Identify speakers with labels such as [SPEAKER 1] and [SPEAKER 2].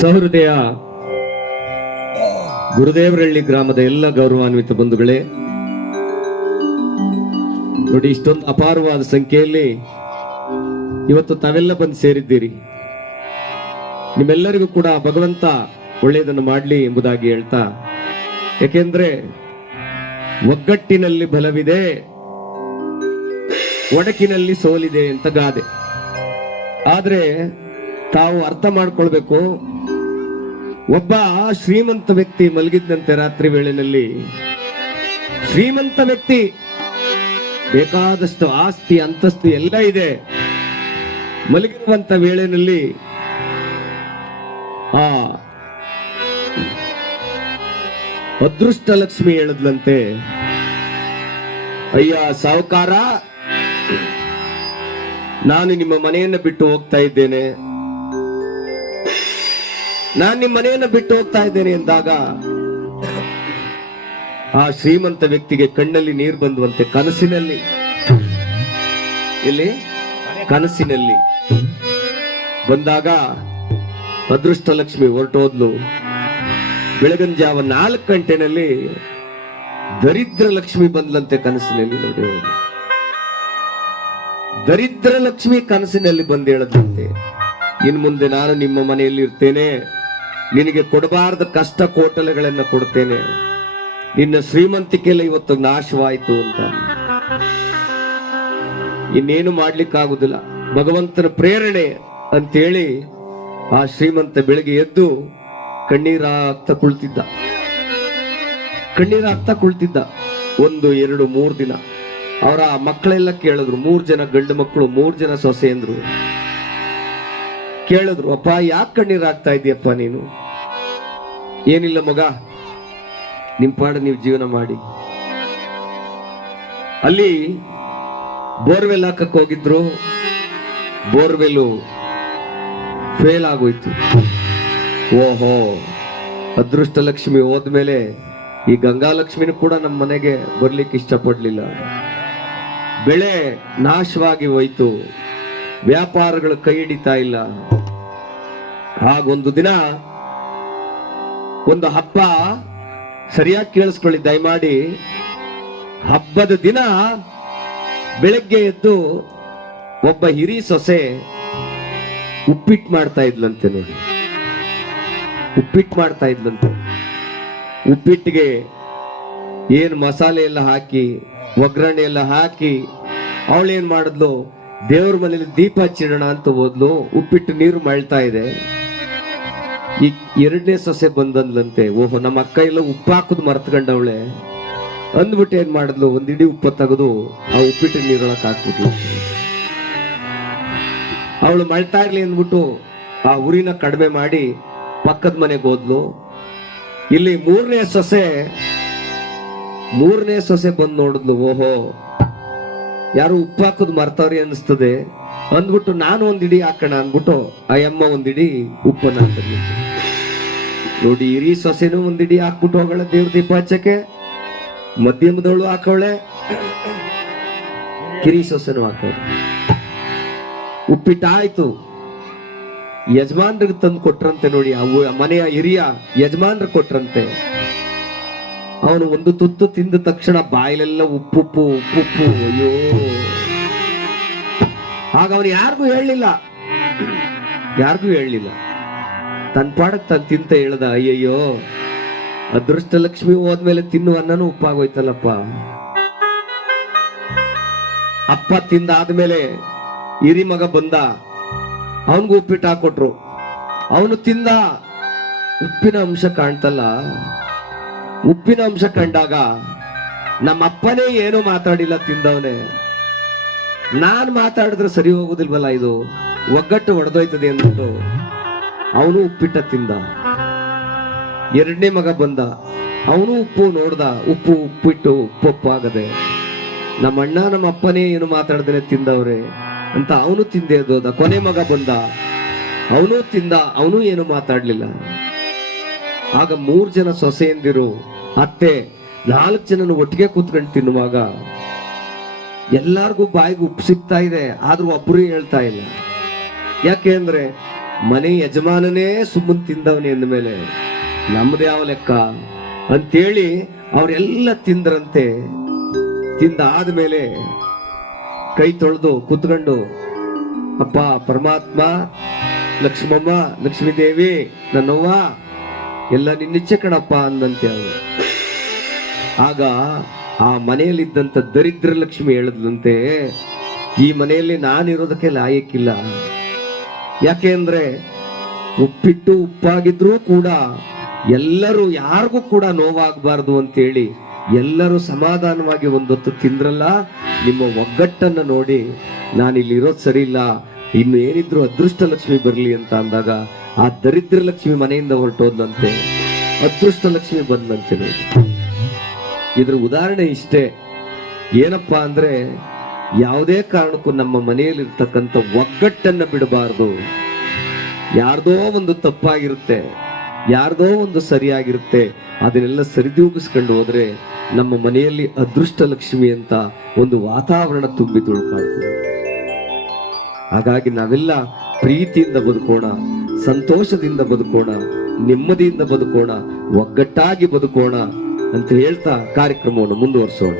[SPEAKER 1] ಸಹೃದಯ ಗುರುದೇವರಹಳ್ಳಿ ಗ್ರಾಮದ ಎಲ್ಲ ಗೌರವಾನ್ವಿತ ಬಂಧುಗಳೇ, ನೋಡಿ ಇಷ್ಟೊಂದು ಅಪಾರವಾದ ಸಂಖ್ಯೆಯಲ್ಲಿ ಇವತ್ತು ತಾವೆಲ್ಲ ಬಂದು ಸೇರಿದ್ದೀರಿ. ನಿಮ್ಮೆಲ್ಲರಿಗೂ ಕೂಡ ಭಗವಂತ ಒಳ್ಳೆಯದನ್ನು ಮಾಡಲಿ ಎಂಬುದಾಗಿ ಹೇಳ್ತಾ ಯಾಕೆಂದ್ರೆ ಒಗ್ಗಟ್ಟಿನಲ್ಲಿ ಬಲವಿದೆ, ಒಡಕಿನಲ್ಲಿ ಸೋಲಿದೆ ಅಂತ ಗಾದೆ. ಆದ್ರೆ ತಾವು ಅರ್ಥ ಮಾಡ್ಕೊಳ್ಬೇಕು. ಒಬ್ಬ ಶ್ರೀಮಂತ ವ್ಯಕ್ತಿ ಮಲಗಿದ್ದಂತೆ ರಾತ್ರಿ ವೇಳೆನಲ್ಲಿ ಶ್ರೀಮಂತ ವ್ಯಕ್ತಿ, ಬೇಕಾದಷ್ಟು ಆಸ್ತಿ, ಅಂತಸ್ತು ಎಲ್ಲ ಇದೆ. ಮಲಗಿರುವಂತ ವೇಳೆನಲ್ಲಿ ಆ ಅದೃಷ್ಟ ಲಕ್ಷ್ಮಿ ಹೇಳದ್ಲಂತೆ, ಅಯ್ಯ, ಸಾವುಕಾರ, ನಾನು ನಿಮ್ಮ ಮನೆಯನ್ನ ಬಿಟ್ಟು ಹೋಗ್ತಾ ಇದ್ದೇನೆ. ನಾನು ನಿಮ್ಮ ಮನೆಯನ್ನು ಬಿಟ್ಟು ಹೋಗ್ತಾ ಇದ್ದೇನೆ ಎಂದಾಗ ಆ ಶ್ರೀಮಂತ ವ್ಯಕ್ತಿಗೆ ಕಣ್ಣಲ್ಲಿ ನೀರು ಬಂದುವಂತೆ ಕನಸಿನಲ್ಲಿ. ಇಲ್ಲಿ ಕನಸಿನಲ್ಲಿ. ಬಂದಾಗ ಅದೃಷ್ಟ ಲಕ್ಷ್ಮಿ ಹೊರಟೋದ್ಲು. ಬೆಳಗಿನ ಜಾವ ನಾಲ್ಕು ಗಂಟೆನಲ್ಲಿ ದರಿದ್ರ ಲಕ್ಷ್ಮಿ ಬಂದ್ಲಂತೆ ಕನಸಿನಲ್ಲಿ ನೋಡಿ. ದರಿದ್ರ ಲಕ್ಷ್ಮಿ ಕನಸಿನಲ್ಲಿ ಬಂದು ಹೇಳದಂತೆ ಇನ್ ಮುಂದೆ ನಾನು ನಿಮ್ಮ ಮನೆಯಲ್ಲಿ ಇರ್ತೇನೆ ನಿನಗೆ ಕೊಡಬಾರದ ಕಷ್ಟ ಕೋಟಲೆಗಳನ್ನು ಕೊಡ್ತೇನೆ. ನಿನ್ನ ಶ್ರೀಮಂತಿಕೆಲ್ಲ ಇವತ್ತು ನಾಶವಾಯಿತು ಅಂತ. ಇನ್ನೇನು ಮಾಡ್ಲಿಕ್ಕಾಗುದಿಲ್ಲ. ಭಗವಂತನ ಪ್ರೇರಣೆ ಅಂತೇಳಿ ಆ ಶ್ರೀಮಂತ ಬೆಳಿಗ್ಗೆ ಎದ್ದು ಕಣ್ಣೀರಾಗ್ತಾ ಕುಳಿತಿದ್ದ. ಕಣ್ಣೀರಾಗ್ತಾ ಕುಳಿತಿದ್ದ. ಒಂದು, ಎರಡು, ಮೂರು ದಿನ. ಅವರ ಮಕ್ಕಳೆಲ್ಲ ಕೇಳಿದ್ರು. ಮೂರ್ ಜನ ಗಂಡು ಮಕ್ಕಳು, ಮೂರ್ ಜನ ಸೊಸೆಯಂದ್ರು ಕೇಳಿದ್ರು, ಅಪ್ಪ, ಯಾಕೆ ಕಣ್ಣೀರಾಗ್ತಾ ಇದೆಯಪ್ಪ ನೀನು? ಏನಿಲ್ಲ ಮಗ, ನಿಮ್ ಪಾಡ ನೀವು ಜೀವನ ಮಾಡಿ. ಅಲ್ಲಿ ಬೋರ್ವೆಲ್ ಹಾಕಕ್ ಹೋಗಿದ್ರು, ಬೋರ್ವೆಲ್ ಫೇಲ್ ಆಗೋಯ್ತು. ಓಹೋ ಅದೃಷ್ಟ ಲಕ್ಷ್ಮಿ ಹೋದ್ಮೇಲೆ ಈ ಗಂಗಾಲಕ್ಷ್ಮಿನೂ ಕೂಡ ನಮ್ಮ ಮನೆಗೆ ಬರ್ಲಿಕ್ಕೆ ಇಷ್ಟಪಡ್ಲಿಲ್ಲ. ಬೆಳೆ ನಾಶವಾಗಿ ಹೋಯ್ತು, ವ್ಯಾಪಾರಗಳು ಕೈ ಹಿಡಿತಾ ಇಲ್ಲ. ಹಾಗೊಂದು ದಿನ ಒಂದು ಹಬ್ಬ ಸರಿಯಾಗಿ ಕೇಳಿಸ್ಕೊಳ್ಳಿ, ದಯಮಾಡಿ. ಹಬ್ಬದ ದಿನ ಬೆಳಗ್ಗೆ ಎದ್ದು ಒಬ್ಬ ಹಿರಿ ಸೊಸೆ ಉಪ್ಪಿಟ್ಟು ಮಾಡ್ತಾ ಇದ್ಲಂತೆ ನೋಡಿ. ಉಪ್ಪಿಟ್ಟು ಮಾಡ್ತಾ ಇದ್ಲಂತೆ. ಉಪ್ಪಿಟ್ಟಿಗೆ ಏನು ಮಸಾಲೆ ಎಲ್ಲ ಹಾಕಿ, ಒಗ್ಗರಣೆ ಎಲ್ಲ ಹಾಕಿ, ಅವಳೇನು ಮಾಡಿದ್ಲು? ದೇವ್ರ ಮನೇಲಿ ದೀಪ ಹಚ್ಚಿಡೋಣ ಅಂತ ಹೋದ್ಲು. ಉಪ್ಪಿಟ್ಟು ನೀರು ಮಳ್ತಾ ಇದೆ. ಈ ಎರಡನೇ ಸೊಸೆ ಬಂದಂದ್ಲಂತೆ, ಓಹೋ, ನಮ್ಮ ಅಕ್ಕ ಎಲ್ಲ ಉಪ್ಪು ಹಾಕುದು ಮರ್ತ್ಕೊಂಡವಳೆ. ಅಂದ್ಬಿಟ್ಟು ಏನ್ ಮಾಡಿದ್ಲು, ಒಂದ್ ಇಡೀ ಉಪ್ಪು ತೆಗೆದು ಆ ಉಪ್ಪಿಟ್ಟು ನೀರೊಳಕ್ ಹಾಕ್ಬಿಟ್ಲು. ಅವಳು ಮಳ್ತಾ ಇರ್ಲಿ ಅಂದ್ಬಿಟ್ಟು ಆ ಉರಿನ ಕಡಿಮೆ ಮಾಡಿ ಪಕ್ಕದ ಮನೆಗೆ ಹೋದ್ಲು. ಇಲ್ಲಿ ಮೂರನೇ ಸೊಸೆ ಮೂರನೇ ಸೊಸೆ ಬಂದು ನೋಡಿದ್ಲು, ಓಹೋ, ಯಾರು ಉಪ್ಪು ಹಾಕೋದು ಮರ್ತವ್ರಿ ಅನಿಸ್ತದೆ ಅಂದ್ಬಿಟ್ಟು, ನಾನು ಒಂದಿಡಿ ಹಾಕೋಣ ಅಂದ್ಬಿಟ್ಟು, ಆ ಅಮ್ಮ ಒಂದಿಡಿ ಉಪ್ಪನ್ನ ಹಾಕಿದ್ಲು ನೋಡಿ, ಇರಿ ಸೊಸೆನೂ ಒಂದಿಡಿ ಹಾಕ್ಬಿಟ್ಟು ಹೋಗಳ ದೇವ್ರ ದೀಪ ಹಚ್ಚಕ್ಕೆ ಮಧ್ಯಮದವಳು ಹಾಕೋಳೆ ಕಿರಿ ಸೊಸೆನೂ ಹಾಕವಳೆ. ಉಪ್ಪಿಟ್ಟಾಯ್ತು. ಯಜಮಾನ್ರಿಗೆ ತಂದು ಕೊಟ್ರಂತೆ ನೋಡಿ ಮನೆಯ ಹಿರಿಯ ಯಜಮಾನ್ರು ಕೊಟ್ರಂತೆ. ಅವನು ಒಂದು ತುತ್ತು ತಿಂದ ತಕ್ಷಣ ಬಾಯಿಲೆಲ್ಲ ಉಪ್ಪುಪ್ಪು ಉಪ್ಪುಪ್ಪು ಅಯ್ಯೋ. ಆಗ ಅವನು ಯಾರಿಗೂ ಹೇಳಲಿಲ್ಲ. ಯಾರಿಗೂ ಹೇಳಲಿಲ್ಲ. ತನ್ನ ಪಾಡಕ್ ತಾನು ತಿಂತ ಹೇಳ್ದ, ಅಯ್ಯಯ್ಯೋ ಅದೃಷ್ಟ ಲಕ್ಷ್ಮಿ ಹೋದ್ಮೇಲೆ ತಿನ್ನುವ ಅನ್ನನೂ ಉಪ್ಪಾಗೋಯ್ತಲ್ಲಪ್ಪ. ಅಪ್ಪ ತಿಂದ ಆದ್ಮೇಲೆ ಹಿರಿ ಮಗ ಬಂದ, ಅವನಿಗೂ ಉಪ್ಪಿಟ್ಟು ಹಾಕೊಟ್ರು. ಅವನು ತಿಂದ, ಉಪ್ಪಿನ ಅಂಶ ಕಾಣ್ತಲ್ಲ. ಉಪ್ಪಿನ ಅಂಶ ಕಂಡಾಗ ನಮ್ಮ ಅಪ್ಪನೇ ಏನು ಮಾತಾಡಿಲ್ಲ ತಿಂದವನೇ. ನಾನ್ ಮಾತಾಡಿದ್ರೆ ಸರಿ ಹೋಗೋದಿಲ್ವಲ್ಲ ಇದು? ಒಗ್ಗಟ್ಟು ಒಡೆದೋಯ್ತದೆ ಅಂದ್ಬಿಟ್ಟು. ಅವನು ಉಪ್ಪಿಟ್ಟ ತಿಂದ. ಎರಡನೇ ಮಗ ಬಂದ. ಅವನು ಉಪ್ಪು ನೋಡ್ದ. ಉಪ್ಪು ಉಪ್ಪಿಟ್ಟು ಉಪ್ಪು ಆಗದೆ ನಮ್ಮ ಅಣ್ಣ ನಮ್ಮ ಅಪ್ಪನೇ ಏನು ಮಾತಾಡ್ದೇನೆ ತಿಂದವ್ರೆ ಅಂತ ಅವನು ತಿಂದೆ ಹೋದ. ಕೊನೆ ಮಗ ಬಂದ. ಅವನು ತಿಂದ. ಅವನು ಏನು ಮಾತಾಡ್ಲಿಲ್ಲ. ಆಗ ಮೂರ್ ಜನ ಸೊಸೆಯಂದಿರು, ಅತ್ತೆ, ನಾಲ್ಕು ಜನನು ಒಟ್ಟಿಗೆ ಕೂತ್ಕೊಂಡು ತಿನ್ನುವಾಗ ಎಲ್ಲಾರ್ಗೂ ಬಾಯಿಗೆ ಉಪ್ಪು ಸಿಗ್ತಾ ಇದೆ. ಆದ್ರೂ ಒಬ್ಬರು ಹೇಳ್ತಾ ಇಲ್ಲ. ಯಾಕೆ ಅಂದ್ರೆ ಮನೆ ಯಜಮಾನನೇ ಸುಮ್ಮನೆ ತಿಂದವನೇ ಅಂದಮೇಲೆ ನಮ್ದು ಯಾವ ಲೆಕ್ಕ? ಅಂತೇಳಿ ಅವರೆಲ್ಲ ತಿಂದ್ರಂತೆ. ತಿಂದ ಆದ್ಮೇಲೆ ಕೈ ತೊಳೆದು ಕೂತ್ಕೊಂಡು, ಅಪ್ಪ, ಪರಮಾತ್ಮ, ಲಕ್ಷ್ಮಮ್ಮ ಲಕ್ಷ್ಮೀ ದೇವಿ ನನ್ನವ್ವ, ಎಲ್ಲ ನಿನ್ನಿಚ್ಛೆ ಕಣಪ್ಪ ಅಂದಂತೆ ಅವಳು ಆಗ ಆ ಮನೆಯಲ್ಲಿದ್ದಂಥ ದರಿದ್ರ ಲಕ್ಷ್ಮಿ ಹೇಳಿದ್ಲಂತೆ, ಈ ಮನೆಯಲ್ಲಿ ನಾನಿರೋದಕ್ಕೆ ಲಾಯಕ್ಕಿಲ್ಲ. ಯಾಕೆ ಅಂದ್ರೆ ಉಪ್ಪಿಟ್ಟು ಉಪ್ಪಾಗಿದ್ರೂ ಕೂಡ ಎಲ್ಲರೂ ಯಾರಿಗೂ ಕೂಡ ನೋವಾಗಬಾರ್ದು ಅಂತೇಳಿ ಎಲ್ಲರೂ ಸಮಾಧಾನವಾಗಿ ಒಂದೊತ್ತು ತಿಂದ್ರಲ್ಲ? ನಿಮ್ಮ ಒಗ್ಗಟ್ಟನ್ನ ನೋಡಿ ನಾನು ಇಲ್ಲಿ ಇರೋದು ಸರಿ ಇಲ್ಲ. ಇನ್ನು ಏನಿದ್ರು ಅದೃಷ್ಟ ಲಕ್ಷ್ಮಿ ಬರಲಿ ಅಂತ ಅಂದಾಗ ಆ ದರಿದ್ರ ಲಕ್ಷ್ಮಿ ಮನೆಯಿಂದ ಹೊರಟೋದಂತೆ ಅದೃಷ್ಟ ಲಕ್ಷ್ಮಿ ಬಂದಂತೆ ನೋಡಿ. ಇದ್ರ ಉದಾಹರಣೆ ಇಷ್ಟೇ. ಏನಪ್ಪಾ ಅಂದ್ರೆ ಯಾವುದೇ ಕಾರಣಕ್ಕೂ ನಮ್ಮ ಮನೆಯಲ್ಲಿರ್ತಕ್ಕಂಥ ಒಗ್ಗಟ್ಟನ್ನ ಬಿಡಬಾರ್ದು. ಯಾರ್ದೋ ಒಂದು ತಪ್ಪಾಗಿರುತ್ತೆ, ಯಾರ್ದೋ ಒಂದು ಸರಿಯಾಗಿರುತ್ತೆ, ಅದನ್ನೆಲ್ಲ ಸರಿದೂಗಿಸ್ಕೊಂಡು ಹೋದ್ರೆ ನಮ್ಮ ಮನೆಯಲ್ಲಿ ಅದೃಷ್ಟ ಲಕ್ಷ್ಮಿ ಅಂತ ಒಂದು ವಾತಾವರಣ ತುಂಬಿ ತುಳುಕಾಡ್ತದೆ. ಹಾಗಾಗಿ ನಾವೆಲ್ಲ ಪ್ರೀತಿಯಿಂದ ಬದುಕೋಣ, ಸಂತೋಷದಿಂದ ಬದುಕೋಣ, ನೆಮ್ಮದಿಯಿಂದ ಬದುಕೋಣ, ಒಗ್ಗಟ್ಟಾಗಿ ಬದುಕೋಣ ಅಂತ ಹೇಳ್ತಾ ಕಾರ್ಯಕ್ರಮವನ್ನು ಮುಂದುವರಿಸೋಣ.